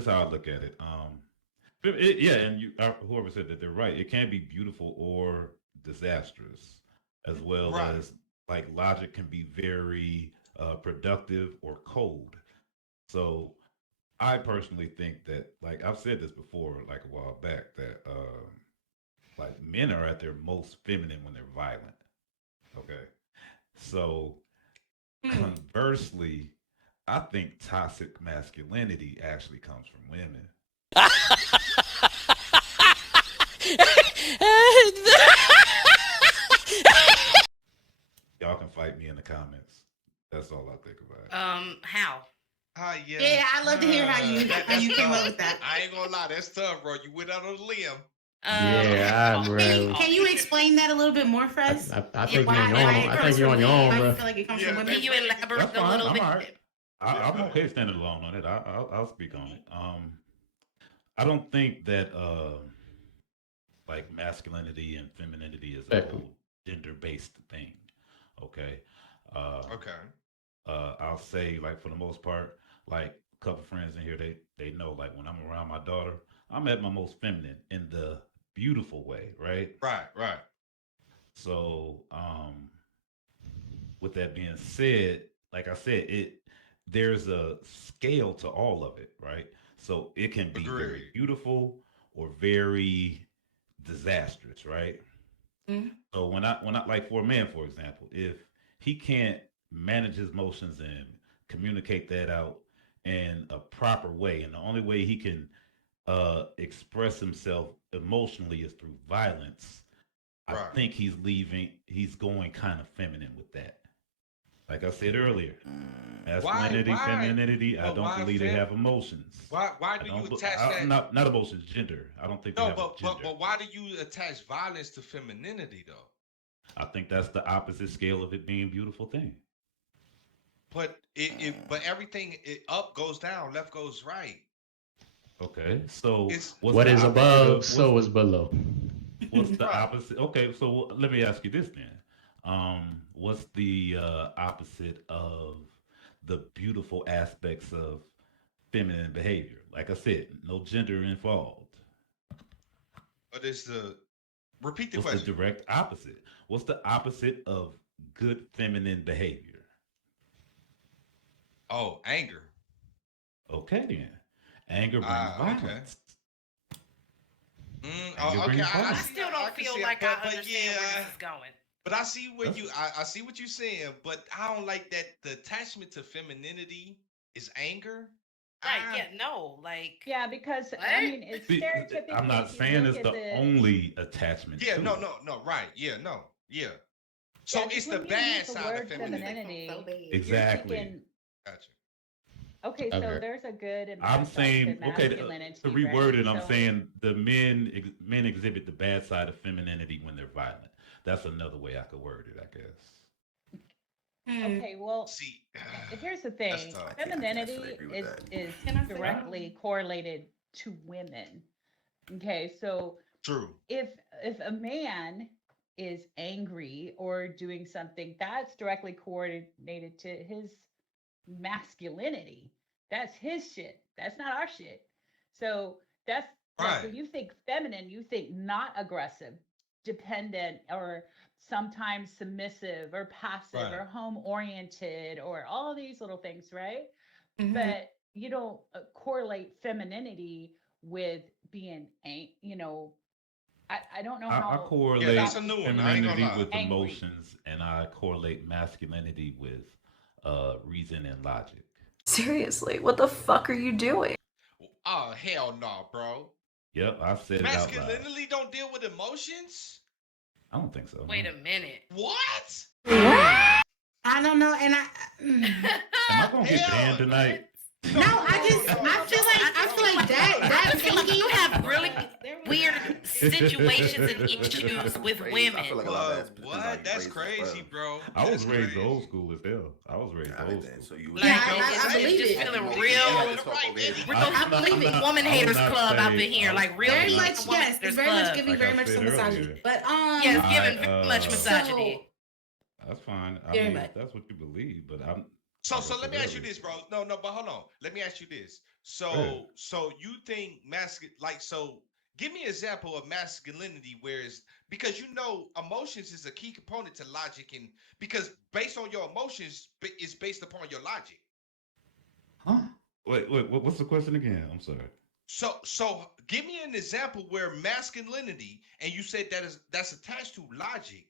this is how I look at it. Yeah, and whoever said that they're right. It can be beautiful or disastrous, as well Right. as like logic can be very productive or cold. So I personally think that, like I've said this before, like a while back, that like men are at their most feminine when they're violent. Okay, so Hmm. conversely, I think toxic masculinity actually comes from women. Y'all can fight me in the comments. That's all I think about it. How? Yeah. Yeah, I'd love to hear how That's you came up tough. with that. I ain't gonna lie, that's tough, bro. You went out on a limb. Yeah, bro. Can you explain that a little bit more for us? I Yeah, think you're on your why own. it I comes think you're from on your men? own, Why you bro. feel like it comes Yeah, from women? Can you That's elaborate a fine. little I'm bit? all right. Yeah, I'm go okay ahead. standing alone on it. I'll speak on it. I don't think that like masculinity and femininity is a Respectful. whole gender based thing. Okay. Uh, Okay. I'll say like for the most part, like a couple friends in here, they know like when I'm around my daughter, I'm at my most feminine in the beautiful way, right? Right, right. So with that being said, like I said, there's a scale to all of it, right? So it can be very Agreed. beautiful or very disastrous, right? Mhm. So when I like for a man, for example, if he can't manage his emotions and communicate that out in a proper way, and the only way he can express himself emotionally is through violence, I Right. think he's going kind of feminine with that. Like I said earlier, masculinity, Why? femininity, I But don't why believe they have emotions. why I do you don't, attach that? not emotions, gender. I don't think they No, have a but gender. why do you attach violence to femininity though? I think that's the opposite scale of it being a beautiful thing. But everything up goes down, left goes right. Okay, so It's what's What the is opposite above, of so is below. what's the right. opposite? Okay, so let me ask you this then. What's the opposite of the beautiful aspects of feminine behavior? Like I said, no gender involved. But it's the repeat the What's the question. direct opposite? What's the opposite of good feminine behavior? Oh, anger. Okay, then. Anger brings Ah, okay. violence. Anger Oh, okay. brings I I violence. see. still I don't can feel see it, like I but understand where yeah. this is going. But I see where That's I see what you're saying, but I don't like that the attachment to femininity is anger. Right? Ah, Yeah. No. Like Yeah, because I what? mean, it's See, I'm stereotypically, not if you saying look it's at the the, only attachment yeah, to no, it. no, no, right. Yeah, no, yeah. yeah, So because it's the when you use bad the side of word Why does that femininity. sound so femininity, bad? you're Exactly. thinking, Gotcha. okay, so Okay. there's a good and I'm bad side to saying, okay, to masculinity, reword right? it, I'm So, saying the men exhibit the bad side of femininity when they're violent. That's another way I could word it, I guess. Hmm. okay, well, See, here's the that's thing. tough. I can actually Femininity agree with is that. is Can I say directly correlated to women. Okay, so True. if a man is angry or doing something, that's directly coordinated to his masculinity. That's his shit. That's not our shit. So that's like Right. when you think feminine, you think not aggressive, dependent, or sometimes submissive or passive Right. or home oriented or all these little things, right? Mm-hmm. But you don't correlate femininity with being, I don't know I how Yeah, that's correlate a that would new one. I ain't gonna femininity lie. with angry. emotions, and I correlate masculinity with reason and logic. Seriously, what the fuck are you doing? Oh hell no, bro. Yep, I said it out loud. Masculinity don't deal with emotions. I don't think so. Wait No. a minute. What? I don't know, and Am I gonna get banned Hell, tonight? no, I feel like that I feel like you thinking. have really There we weird go. situations and issues with Raised- I feel women. like a lot of that depends on how What? you That's raised as crazy, well. bro. I was That's raised crazy. old school as hell. I was raised Got it old then. school. So you Like, Yeah, it's, I believe it's just it. feeling Nigga, real, that's right, baby. real I believe it. woman I will haters not club out say- in here. Like real I will Very not- much, woman yes. It's haters very much club. giving Like very I much said some misogyny. earlier. But Yeah, it's giving I, very much misogyny. so That's fine. I very mean, much. if that's what you believe, but I'm So like I let said me ask you earlier. this, bro. No, but hold on. Let me ask you this. So you think so give me an example of masculinity where it's because emotions is a key component to logic, and because based on your emotions is based upon your logic. Huh? Wait, what's the question again? I'm sorry. So give me an example where masculinity, and you said that's attached to logic.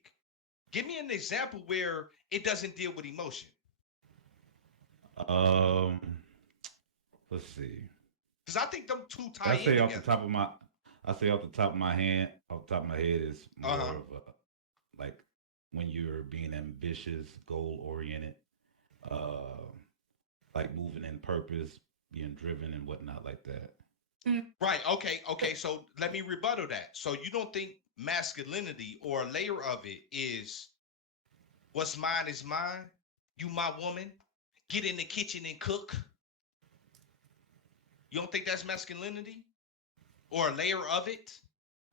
Give me an example where it doesn't deal with emotion. Let's see. Because I think them two tie I in say off together. the top of my, I say off the top of my head, off the top of my head is more Uh-huh. of like when you're being ambitious, goal oriented, uh, like moving in purpose, being driven and whatnot like that. Right. Okay. So let me rebuttal that. So you don't think masculinity or a layer of it is what's mine is mine? You my woman? Get in the kitchen and cook? You don't think that's masculinity? Or a layer of it?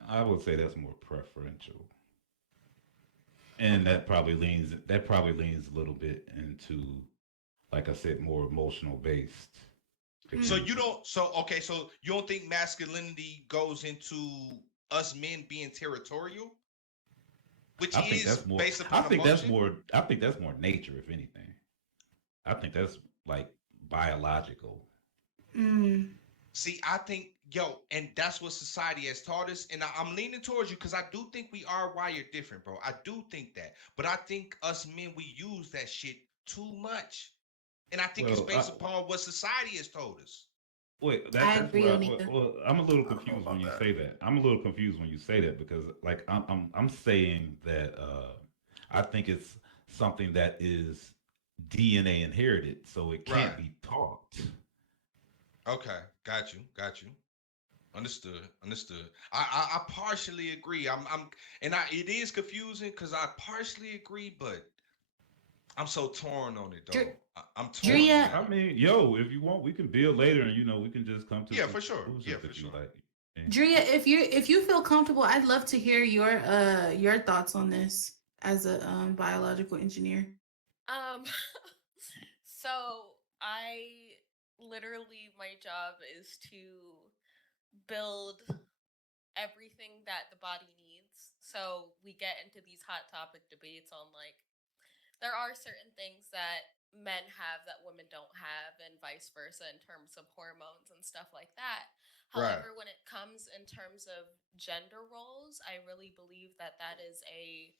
I would say that's more preferential. And that probably leans a little bit into, like I said, more emotional based. So you don't so you don't think masculinity goes into us men being territorial? Which I think is that's more. based I upon think emotion? that's more. I think that's more nature, if anything. I think that's like biological. See, I think, and that's what society has taught us. And I'm leaning towards you because I do think we are wired different, bro. I do think that. But I think us men, we use that shit too much. And I think it's based upon what society has told us. Wait, I that's agree, where Onika. well, I'm a little confused when you say that. I'm a little confused when you say that because, like, I'm saying that I think it's something that is DNA inherited, so it can't Right. be taught. Okay, got you. Understood. I partially agree. It is confusing because I partially agree, but I'm so torn on it, though. I'm torn on Drea- it. I mean, yo, if you want, we can build later, and we can just come to Yeah, some for sure. conclusions Yeah, that for you sure. like. Drea, if you feel comfortable, I'd love to hear your thoughts on this as a biological engineer. So I literally, my job is to build everything that the body needs. So we get into these hot topic debates on like there are certain things that men have that women don't have and vice versa in terms of hormones and stuff like that. Right. However, when it comes in terms of gender roles, I really believe that that is a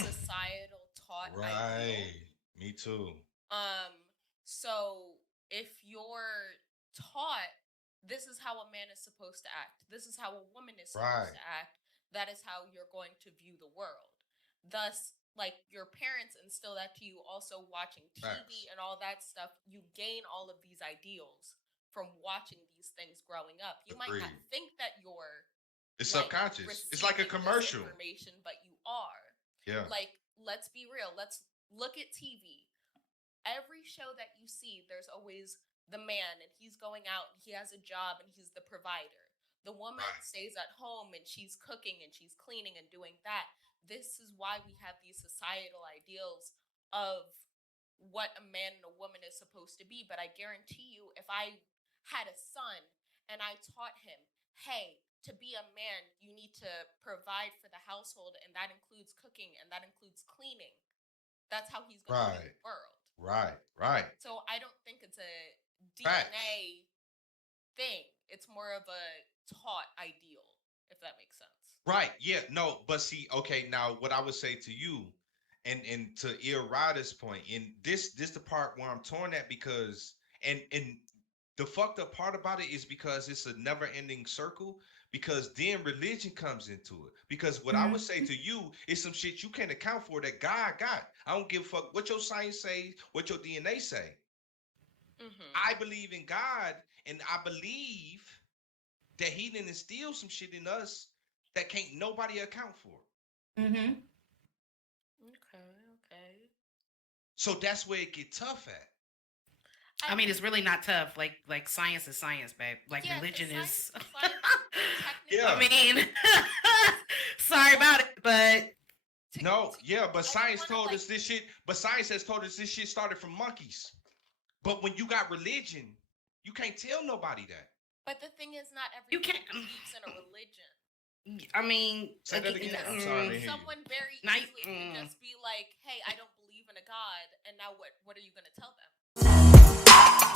societal taught ideal. Right. Me too. So if you're taught this is how a man is supposed to act, this is how a woman is supposed to act, that is how you're going to view the world. Thus, like your parents instill that to you also watching TV Facts. and all that stuff, you gain all of these ideals from watching these things growing up. You might not Agreed. think that you're It's like, subconscious. It's like a receiving this commercial. information, but you are. Yeah. Like, let's be real. Let's look at TV. Every show that you see, there's always the man and he's going out and he has a job and he's the provider. The woman Right. stays at home and she's cooking and she's cleaning and doing that. This is why we have these societal ideals of what a man and a woman is supposed to be. But I guarantee you, if I had a son and I taught him, hey, to be a man, you need to provide for the household, and that includes cooking and that includes cleaning. That's how he's going to view the world. Right. So I don't think it's a Facts. DNA thing. It's more of a taught ideal, if that makes sense. Right. Yeah. No, but see, okay, now what I would say to you and to Rider's point, and this the part where I'm torn at because and the fucked up part about it is because it's a never ending circle because then religion comes into it. Because what I would say to you is some shit you can't account for that God got. I don't give a fuck what your science says, what your DNA say. I believe in God and I believe that he didn't instill some shit in us that can't nobody account for. Okay. So that's where it get tough at. I mean, it's really not tough. Like science is science, babe. Like religion is. Yeah. I mean, sorry about it, but no, yeah, but science told us this shit. But science has told us this shit started from monkeys. But when you got religion, You can't tell nobody that. But the thing is, not You everyone can't- believes in a religion. I mean, Say that again. I'm sorry, I didn't hear you. Someone very Nice- easily can just be like, "Hey, I don't believe in a God," and now what are you gonna tell them?